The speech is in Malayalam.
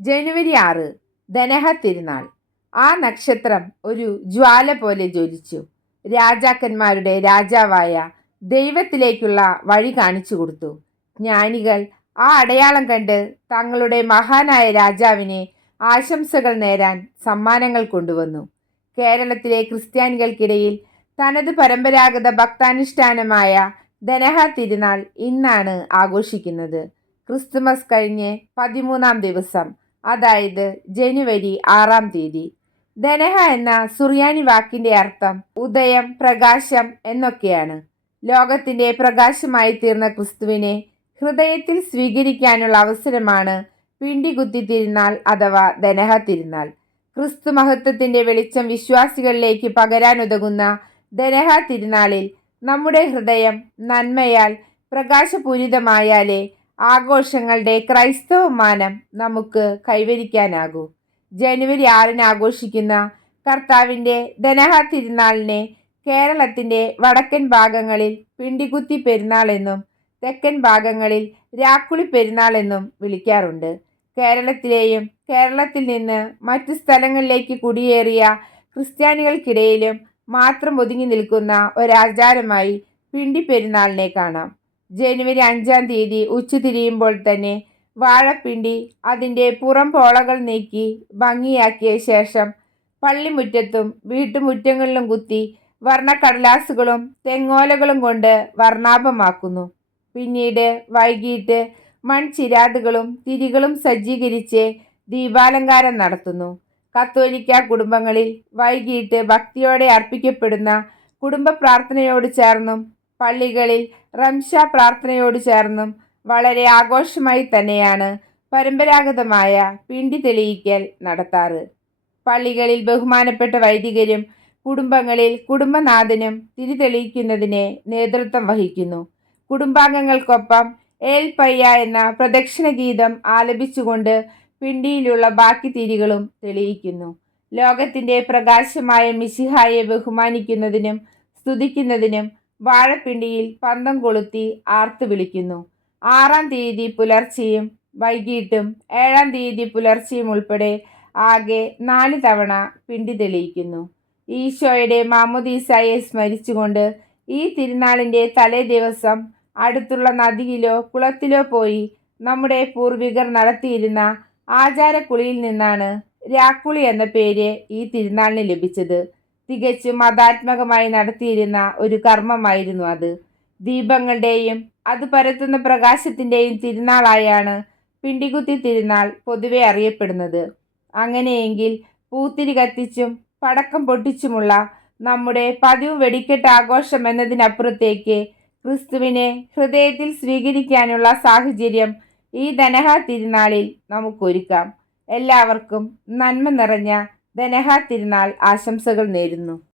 ജനുവരി ആറ് ധനഹ തിരുനാൾ. ആ നക്ഷത്രം ഒരു ജ്വാല പോലെ ജ്വലിച്ചു. രാജാക്കന്മാരുടെ രാജാവായ ദൈവത്തിലേക്കുള്ള വഴി കാണിച്ചു കൊടുത്തു. ജ്ഞാനികൾ ആ അടയാളം കണ്ട് തങ്ങളുടെ മഹാനായ രാജാവിനെ ആശംസകൾ നേരാൻ സമ്മാനങ്ങൾ കൊണ്ടുവന്നു. കേരളത്തിലെ ക്രിസ്ത്യാനികൾക്കിടയിൽ തനത് പരമ്പരാഗത ഭക്താനുഷ്ഠാനമായ ധനഹ തിരുനാൾ ഇന്നാണ് ആഘോഷിക്കുന്നത്. ക്രിസ്തുമസ് കഴിഞ്ഞ് പതിമൂന്നാം ദിവസം അതായത് ജനുവരി ആറാം തീയതി. ധനഹ എന്ന സുറിയാനി വാക്കിന്റെ അർത്ഥം ഉദയം പ്രകാശം എന്നൊക്കെയാണ്. ലോകത്തിന്റെ പ്രകാശമായി തീർന്ന ക്രിസ്തുവിനെ ഹൃദയത്തിൽ സ്വീകരിക്കാനുള്ള അവസരമാണ് പിണ്ടികുത്തി തിരുനാൾ അഥവാ ധനഹ തിരുനാൾ ക്രിസ്തു മഹത്വത്തിന്റെ വെളിച്ചം വിശ്വാസികളിലേക്ക് പകരാനുതകുന്ന ധനഹ തിരുനാളിൽ നമ്മുടെ ഹൃദയം നന്മയാൽ പ്രകാശപൂരിതമായാലേ ആഘോഷങ്ങളുടെ ക്രൈസ്തവ മാനം നമുക്ക് കൈവരിക്കാനാകൂ. ജനുവരി ആറിന് ആഘോഷിക്കുന്ന കർത്താവിന്റെ ധനഹ തിരുനാളിനെ കേരളത്തിന്റെ വടക്കൻ ഭാഗങ്ങളിൽ പിണ്ടികുത്തി പെരുന്നാൾ എന്നും തെക്കൻ ഭാഗങ്ങളിൽ രാക്കുളി പെരുന്നാൾ എന്നും വിളിക്കാറുണ്ട്. കേരളത്തിലെയും കേരളത്തിൽ നിന്ന് മറ്റു സ്ഥലങ്ങളിലേക്ക് കുടിയേറിയ ക്രിസ്ത്യാനികൾക്കിടയിലും മാത്രം ഒതുങ്ങി നിൽക്കുന്ന ഒരാചാരമായി പിണ്ടി പെരുന്നാളിനെ കാണാം. ജനുവരി അഞ്ചാം തീയതി ഉച്ചതിരിയുമ്പോൾ തന്നെ വാഴപ്പിണ്ടി അതിന്റെ പുറം പോളകൾ നീക്കി ഭംഗിയാക്കിയ ശേഷം പള്ളിമുറ്റത്തും വീട്ടുമുറ്റങ്ങളിലും കുത്തി വർണക്കടലാസുകളും തെങ്ങോലകളും കൊണ്ട് വർണാഭമാക്കുന്നു. പിന്നീട് വൈകിട്ട് മൺചിരാതുകളും തിരികളും സജ്ജീകരിച്ച് ദീപാലങ്കാരം നടത്തുന്നു. കത്തോലിക്ക കുടുംബങ്ങളിൽ വൈകിട്ട് ഭക്തിയോടെ അർപ്പിക്കപ്പെടുന്ന കുടുംബ പ്രാർത്ഥനയോട് ചേർന്നും പള്ളികളിൽ റംഷ പ്രാർത്ഥനയോട് ചേർന്നും വളരെ ആഘോഷമായി തന്നെയാണ് പരമ്പരാഗതമായ പിണ്ടി തെളിയിക്കൽ നടത്താറ്. പള്ളികളിൽ ബഹുമാനപ്പെട്ട വൈദികരും കുടുംബങ്ങളിൽ കുടുംബനാഥനും തിരി തെളിയിക്കുന്നതിന് നേതൃത്വം വഹിക്കുന്നു. കുടുംബാംഗങ്ങൾക്കൊപ്പം ഏൽ പയ്യ എന്ന പ്രദക്ഷിണ ഗീതം ആലപിച്ചുകൊണ്ട് പിണ്ടിയിലുള്ള ബാക്കി തിരികളും തെളിയിക്കുന്നു. ലോകത്തിന്റെ പ്രകാശമായ മിശിഹായെ ബഹുമാനിക്കുന്നതിനും സ്തുതിക്കുന്നതിനും വാഴപ്പിണ്ടിയിൽ പന്തം കൊളുത്തി ആർത്തു വിളിക്കുന്നു. ആറാം തീയതി പുലർച്ചെയും വൈകിട്ടും ഏഴാം തീയതി പുലർച്ചെയും ഉൾപ്പെടെ ആകെ നാല് തവണ പിണ്ടി തെളിയിക്കുന്നു. ഈശോയുടെ മാമുദീസായെ സ്മരിച്ചുകൊണ്ട് ഈ തിരുനാളിന്റെ തലേ ദിവസം അടുത്തുള്ള നദിയിലോ കുളത്തിലോ പോയി നമ്മുടെ പൂർവികർ നടത്തിയിരുന്ന ആചാരക്കുളിയിൽ നിന്നാണ് രാക്കുളി എന്ന പേര് ഈ തിരുനാളിന് ലഭിച്ചത്. തികച്ചും മതാത്മകമായി നടത്തിയിരുന്ന ഒരു കർമ്മമായിരുന്നു അത്. ദീപങ്ങളുടെയും അത് പരത്തുന്ന പ്രകാശത്തിന്റെയും തിരുനാളായാണ് പിണ്ടികുത്തി തിരുനാൾ പൊതുവെ അറിയപ്പെടുന്നത്. അങ്ങനെയെങ്കിൽ പൂത്തിരി കത്തിച്ചും പടക്കം പൊട്ടിച്ചുമുള്ള നമ്മുടെ പതിവ് വെടിക്കെട്ട് ആഘോഷം എന്നതിനപ്പുറത്തേക്ക് ക്രിസ്തുവിനെ ഹൃദയത്തിൽ സ്വീകരിക്കാനുള്ള സാഹചര്യം ഈ ധനഹ തിരുനാളിൽ നമുക്കൊരുക്കാം. എല്ലാവർക്കും നന്മ നിറഞ്ഞ ധനഹ തിരുനാൾ ആശംസകൾ നേരുന്നു